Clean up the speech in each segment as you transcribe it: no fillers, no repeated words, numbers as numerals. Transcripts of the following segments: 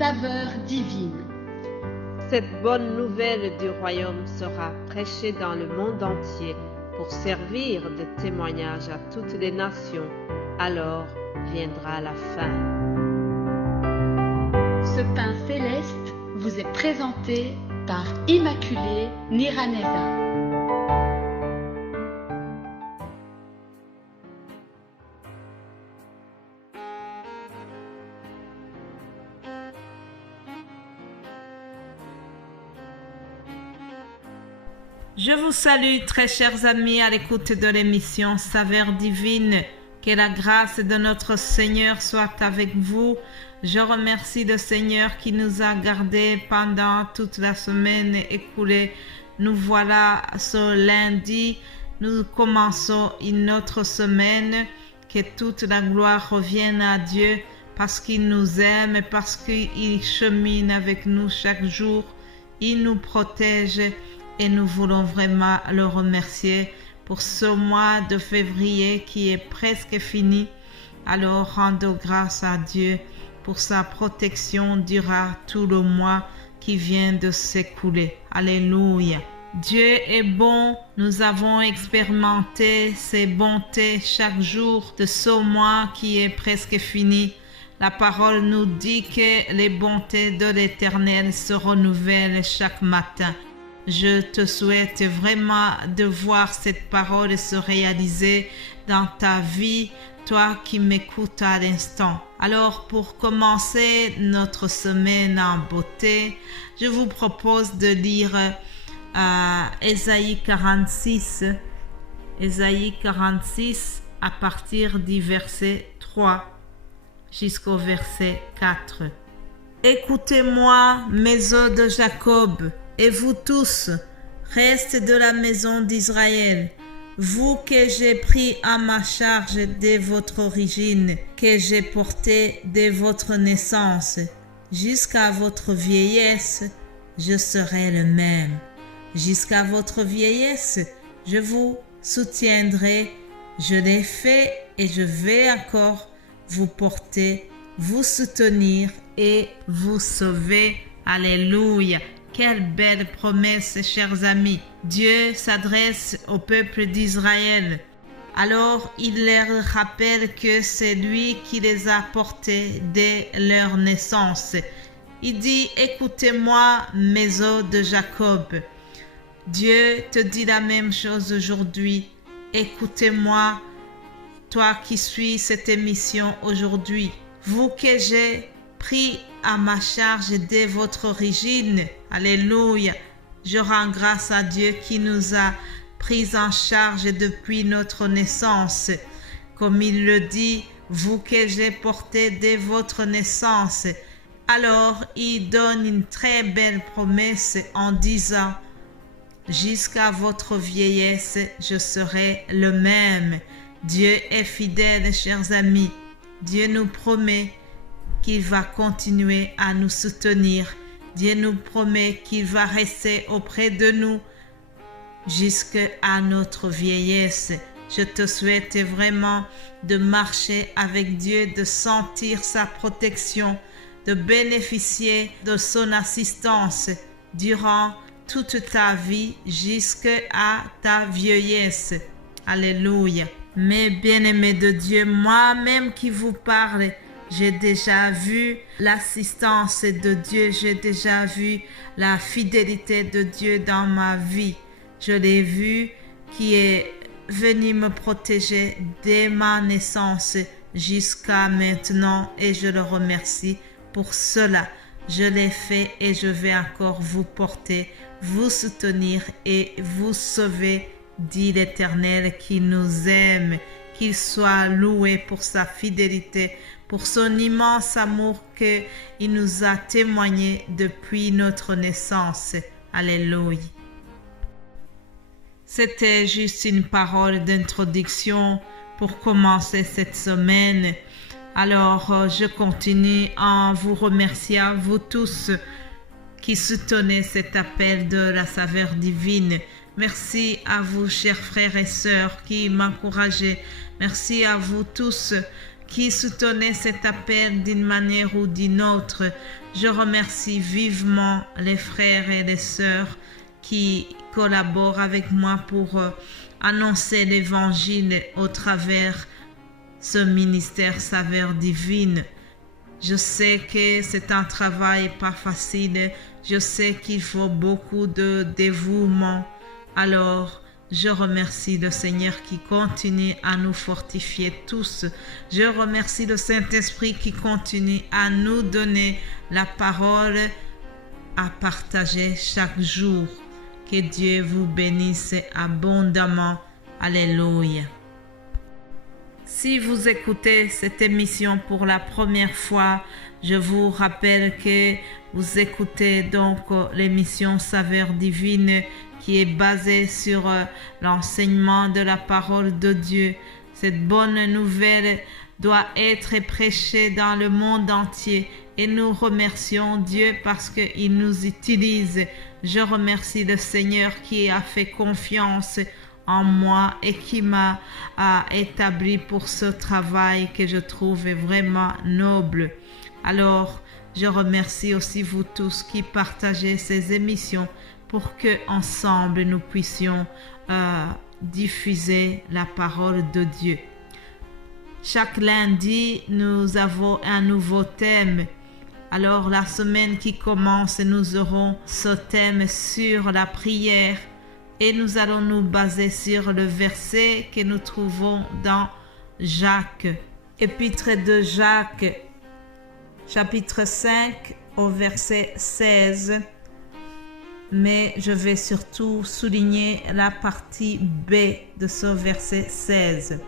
saveur divine. Cette bonne nouvelle du royaume sera prêchée dans le monde entier pour servir de témoignage à toutes les nations. Alors viendra la fin. Ce pain céleste vous est présenté par Immaculée Niraneza. Je vous salue, très chers amis, à l'écoute de l'émission Saveur divine. Que la grâce de notre Seigneur soit avec vous. Je remercie le Seigneur qui nous a gardés pendant toute la semaine écoulée. Nous voilà ce lundi. Nous commençons une autre semaine. Que toute la gloire revienne à Dieu parce qu'il nous aime et parce qu'il chemine avec nous chaque jour. Il nous protège. Et nous voulons vraiment le remercier pour ce mois de février qui est presque fini. Alors rendons grâce à Dieu pour sa protection durant tout le mois qui vient de s'écouler. Alléluia. Dieu est bon. Nous avons expérimenté ses bontés chaque jour de ce mois qui est presque fini. La parole nous dit que les bontés de l'Éternel se renouvellent chaque matin. Je te souhaite vraiment de voir cette parole se réaliser dans ta vie, toi qui m'écoutes à l'instant. Alors, pour commencer notre semaine en beauté, je vous propose de lire Ésaïe 46. Ésaïe 46 à partir du verset 3 jusqu'au verset 4. Écoutez-moi, maison de Jacob, et vous tous, restes de la maison d'Israël, vous que j'ai pris à ma charge dès votre origine, que j'ai porté dès votre naissance, jusqu'à votre vieillesse, je serai le même. Jusqu'à votre vieillesse, je vous soutiendrai, je l'ai fait et je vais encore vous porter, vous soutenir et vous sauver. Alléluia. Quelle belle promesse, chers amis. Dieu s'adresse au peuple d'Israël. Alors, il leur rappelle que c'est lui qui les a portés dès leur naissance. Il dit, écoutez-moi, maison de Jacob. Dieu te dit la même chose aujourd'hui. Écoutez-moi, toi qui suis cette émission aujourd'hui. Vous que j'ai pris à ma charge dès votre origine. Alléluia. Je rends grâce à Dieu qui nous a pris en charge depuis notre naissance. Comme il le dit, vous que j'ai porté dès votre naissance. Alors, il donne une très belle promesse en disant, jusqu'à votre vieillesse, je serai le même. Dieu est fidèle, chers amis. Dieu nous promet qu'il va continuer à nous soutenir. Dieu nous promet qu'il va rester auprès de nous jusqu'à notre vieillesse. Je te souhaite vraiment de marcher avec Dieu, de sentir sa protection, de bénéficier de son assistance durant toute ta vie jusqu'à ta vieillesse. Alléluia. Mes bien-aimés de Dieu, moi-même qui vous parle, j'ai déjà vu l'assistance de Dieu, j'ai déjà vu la fidélité de Dieu dans ma vie. Je l'ai vu qui est venu me protéger dès ma naissance jusqu'à maintenant et je le remercie pour cela. Je l'ai fait et je vais encore vous porter, vous soutenir et vous sauver, dit l'Éternel qui nous aime. Qu'il soit loué pour sa fidélité, pour son immense amour qu'il nous a témoigné depuis notre naissance. Alléluia. C'était juste une parole d'introduction pour commencer cette semaine. Alors, je continue en vous remerciant, vous tous qui soutenez cet appel de la saveur divine. Merci à vous, chers frères et sœurs, qui m'encouragez. Merci à vous tous qui soutenaient cet appel d'une manière ou d'une autre. Je remercie vivement les frères et les sœurs qui collaborent avec moi pour annoncer l'évangile au travers ce ministère Saveurs Divines. Je sais que c'est un travail pas facile. Je sais qu'il faut beaucoup de dévouement. Alors, je remercie le Seigneur qui continue à nous fortifier tous. Je remercie le Saint-Esprit qui continue à nous donner la parole à partager chaque jour. Que Dieu vous bénisse abondamment. Alléluia. Si vous écoutez cette émission pour la première fois, je vous rappelle que vous écoutez donc l'émission Saveurs Divines qui est basée sur l'enseignement de la parole de Dieu. Cette bonne nouvelle doit être prêchée dans le monde entier et nous remercions Dieu parce qu'il nous utilise. Je remercie le Seigneur qui a fait confiance en moi et qui m'a établi pour ce travail que je trouve vraiment noble. Alors, je remercie aussi vous tous qui partagez ces émissions pour que ensemble nous puissions diffuser la parole de Dieu. Chaque lundi, nous avons un nouveau thème. Alors, la semaine qui commence, nous aurons ce thème sur la prière. Et nous allons nous baser sur le verset que nous trouvons dans Jacques, épître de Jacques, chapitre 5 au verset 16. Mais je vais surtout souligner la partie B de ce verset 16.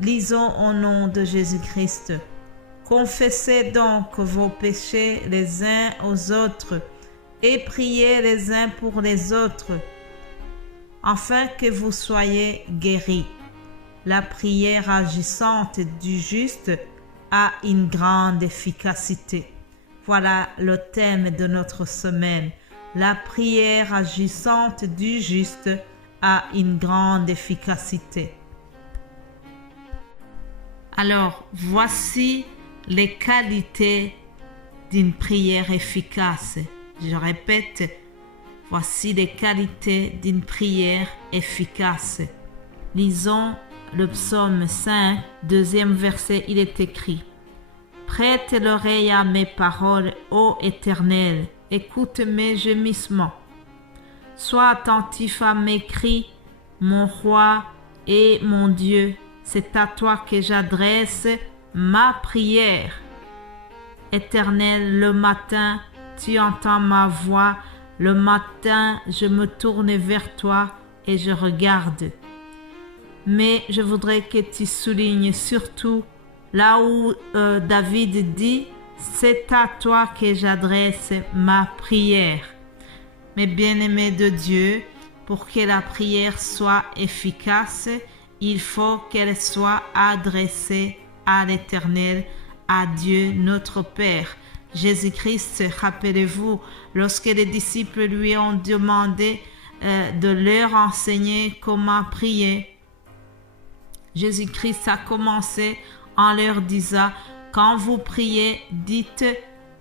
Lisons au nom de Jésus-Christ. Confessez donc vos péchés les uns aux autres et priez les uns pour les autres, afin que vous soyez guéris. La prière agissante du juste a une grande efficacité. Voilà le thème de notre semaine. La prière agissante du juste a une grande efficacité. Alors, voici les qualités d'une prière efficace. Je répète, voici les qualités d'une prière efficace. Lisons le psaume 5, deuxième verset, il est écrit: Prête l'oreille à mes paroles, ô Éternel, écoute mes gémissements. Sois attentif à mes cris, mon roi et mon Dieu. C'est à toi que j'adresse ma prière. Éternel, le matin, tu entends ma voix. Le matin, je me tourne vers toi et je regarde. Mais je voudrais que tu soulignes surtout là où David dit « C'est à toi que j'adresse ma prière ». Mes bien-aimés de Dieu, pour que la prière soit efficace, il faut qu'elle soit adressée à l'Éternel, à Dieu notre Père. Jésus-Christ, rappelez-vous, lorsque les disciples lui ont demandé de leur enseigner comment prier, Jésus-Christ a commencé en leur disant: quand vous priez, dites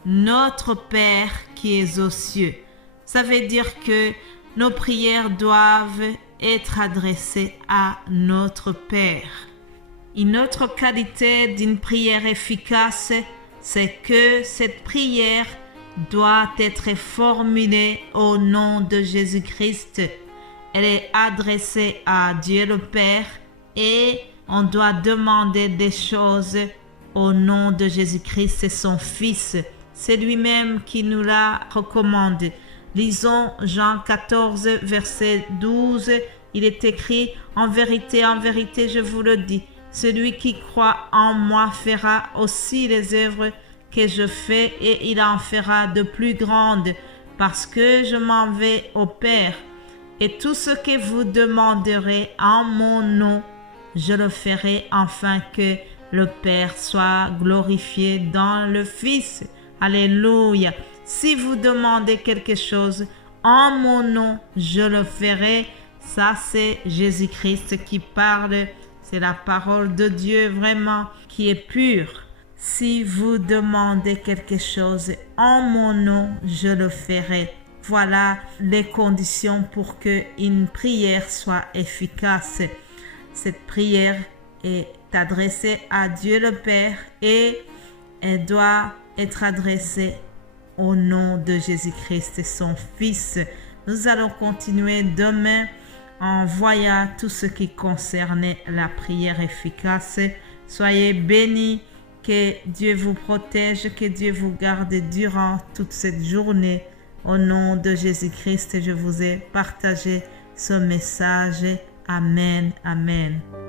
notre Père qui est aux cieux. Ça veut dire que nos prières doivent être adressées à notre Père. Une autre qualité d'une prière efficace, c'est que cette prière doit être formulée au nom de Jésus-Christ. Elle est adressée à Dieu le Père et on doit demander des choses au nom de Jésus-Christ et son Fils. C'est lui-même qui nous la recommande. Lisons Jean 14, verset 12. Il est écrit: en vérité, je vous le dis, celui qui croit en moi fera aussi les œuvres que je fais et il en fera de plus grandes parce que je m'en vais au Père. Et tout ce que vous demanderez en mon nom, je le ferai afin que le Père soit glorifié dans le Fils. Alléluia. Si vous demandez quelque chose en mon nom, je le ferai. Ça, c'est Jésus-Christ qui parle. C'est la parole de Dieu vraiment qui est pure. Si vous demandez quelque chose en mon nom, je le ferai. Voilà les conditions pour qu'une prière soit efficace. Cette prière est adressée à Dieu le Père et elle doit être adressée au nom de Jésus-Christ, son Fils. Nous allons continuer demain en voyant tout ce qui concernait la prière efficace. Soyez bénis, que Dieu vous protège, que Dieu vous garde durant toute cette journée. Au nom de Jésus-Christ, je vous ai partagé ce message. Amen. Amen.